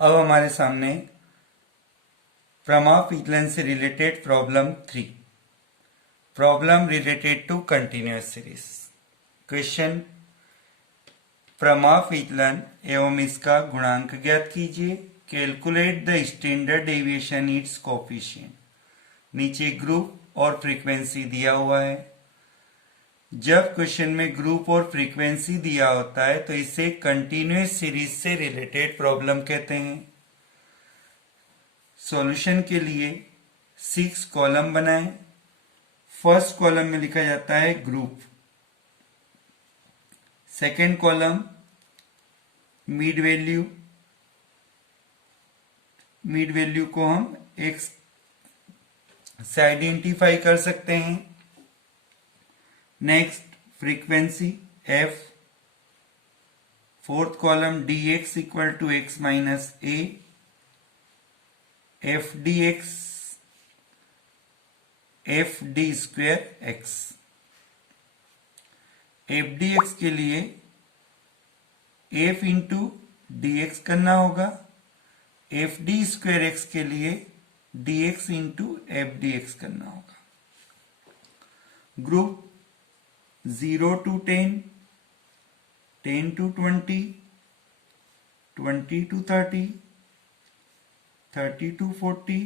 अब हमारे सामने फ्रॉम फीटलन से related problem 3, problem related to continuous series. Question, from फीटलन एवं इसका गुणांक ज्ञात कीजिए। Calculate the standard deviation its coefficient. नीचे ग्रुप और फ्रीक्वेंसी दिया हुआ है। जब क्वेश्चन में ग्रुप और फ्रीक्वेंसी दिया होता है तो इसे कंटिन्यूअस सीरीज से रिलेटेड प्रॉब्लम कहते हैं। सॉल्यूशन के लिए 6 कॉलम बनाएं। फर्स्ट कॉलम में लिखा जाता है group, second column mid value, mid value को हम एक्स से आइडेंटिफाई कर सकते हैं। Next frequency F, fourth column D X equal to X minus A, F D X, F D square X. F D X के लिए F into D x करना होगा, एफ डी स्क्वेयर एक्स के लिए D x into F D x करना होगा। Group 0 to 10, 10 to 20, 20 to 30, 30 to 40,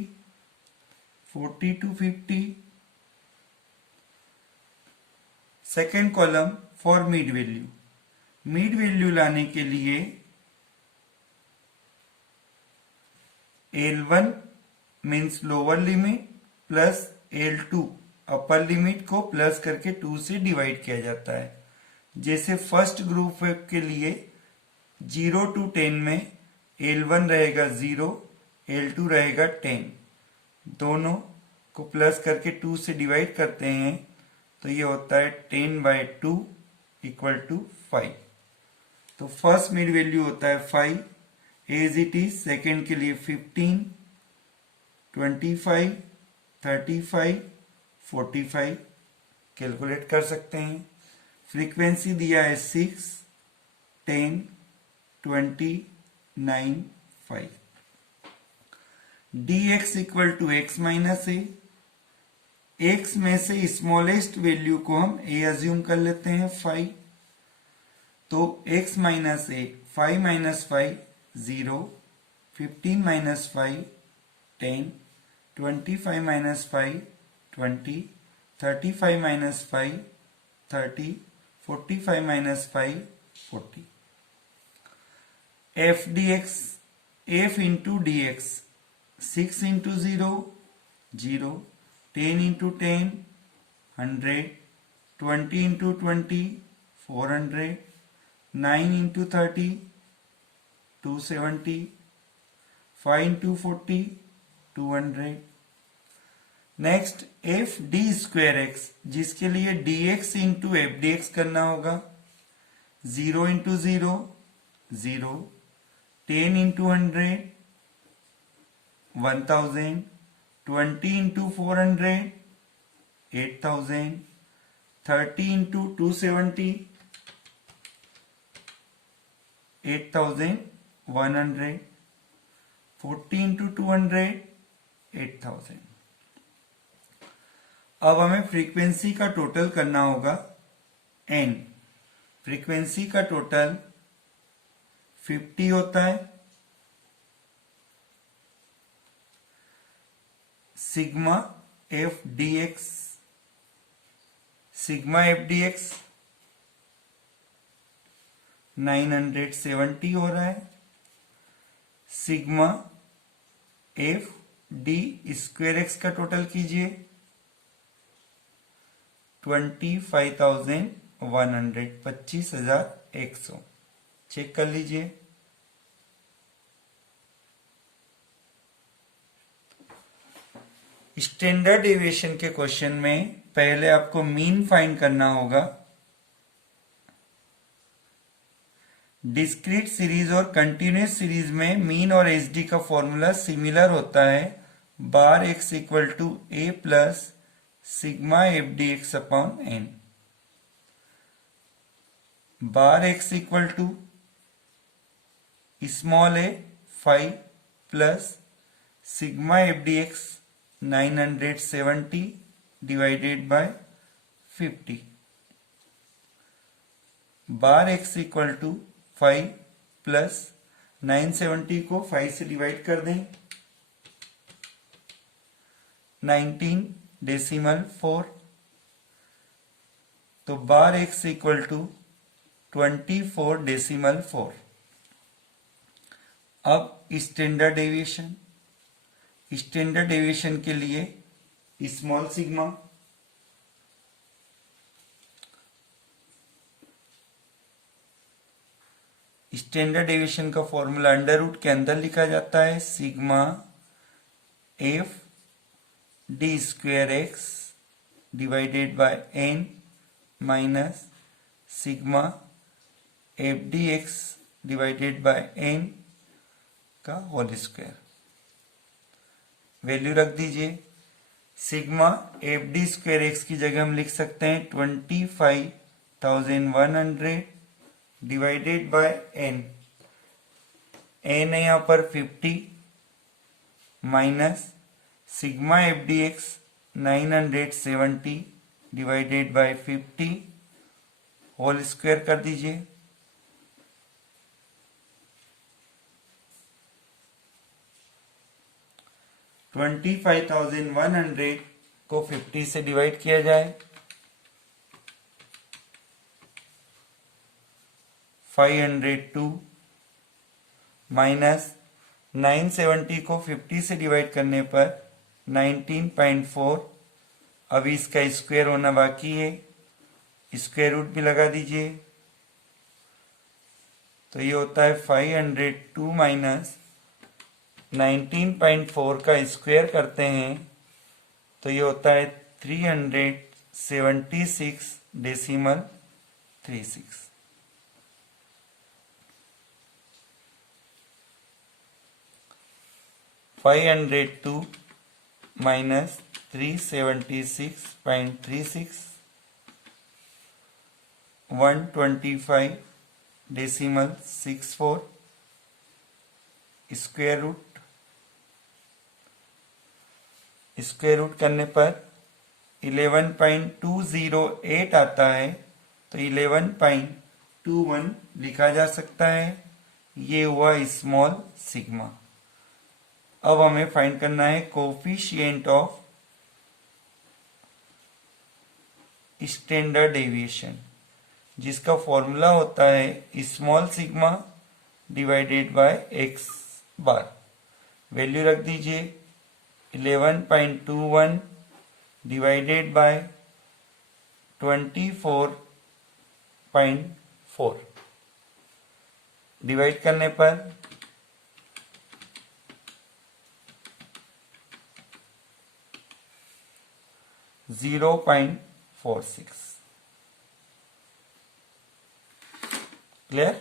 40 to 50। Second column for mid value, mid value लाने के लिए L1 means lower limit plus L2 upper limit को plus करके 2 से डिवाइड किया जाता है। जैसे फर्स्ट ग्रुप के लिए 0 to 10 में L1 रहेगा 0, L2 रहेगा 10, दोनों को प्लस करके 2 से डिवाइड करते हैं तो ये होता है 10/2 इक्वल टू 5। तो फर्स्ट मिड वैल्यू होता है 5 एज इट इज। सेकेंड के लिए 15, 25, 35, 45 कैलकुलेट कर सकते हैं। फ्रीक्वेंसी दिया है 6, 10, 20, 9, 5। dx equal to X minus A, X में से स्मॉलेस्ट वैल्यू को हम a अज्यूम कर लेते हैं 5। तो x माइनस ए, 5 minus 5 0, 15 minus 5 10, 25 minus 5 20, 35 minus 5 30, 45 minus 5 40। F D X, F into D x 6 into 0 0, 10 into 10 100, 20 into 20 400, 9 into 30 270, 5 into 40 200। Next F D square x, जिसके लिए D x into F D x करना होगा। 0 into 0 0, 10 into 100 1000, 20 into 400 8000, 30 into 270 8100, 40 into 200 8000। अब हमें frequency का total करना होगा n। Frequency का टोटल 50 होता है। Sigma F D x, sigma F D X 970 हो रहा है। Sigma F D square x का टोटल कीजिए 25,100, 25,100। चेक कर लीजिए। स्टैंडर्ड डेविएशन के क्वेश्चन में पहले आपको मीन फाइंड करना होगा। डिस्क्रीट सीरीज और कंटिन्यूस सीरीज में मीन और एचडी का फॉर्मूला सिमिलर होता है। Bar X equal to A plus sigma F D X upon N. Bar X equal to small A 5 plus sigma F D X 970 divided by 50 bar X equal to 5 plus 970 को 5 से divide कर दें 19 decimal 4 तो bar X equal to 24 decimal 4। अब standard deviation के लिए small sigma standard deviation का formula under root के अंदर लिखा जाता है sigma F D square X divided by N minus sigma F D X divided by N का होल स्क्वायर। वैल्यू रख दीजिए sigma F D square X की जगह हम लिख सकते हैं 25,100 डिवाइडेड बाय एन है यहां पर 50 minus sigma F D X 970 divided by 50 whole square कर दीजिए। $25,100 को 50 से डिवाइड किया जाए 502 माइनस 970 को 50 से डिवाइड करने पर 19.4। अभी इसका स्क्वायर होना बाकी है, स्क्वायर रूट भी लगा दीजिए तो ये होता है 502 माइनस 19.4 का स्क्वायर करते हैं तो ये होता है 376 decimal 36। $502 minus 376.36 125 decimal 64 square root करने पर 11.208 आता है तो 11.21 लिखा जा सकता है। ये हुआ स्मॉल सिग्मा। अब हमें फाइंड करना है कोफिशिएंट ऑफ स्टैंडर्ड डेविएशन जिसका फॉर्मूला होता है small sigma divided by x bar. Value रख दीजिए 11.21 डिवाइडेड बाय 24.4 डिवाइड करने पर 0.46। क्लियर।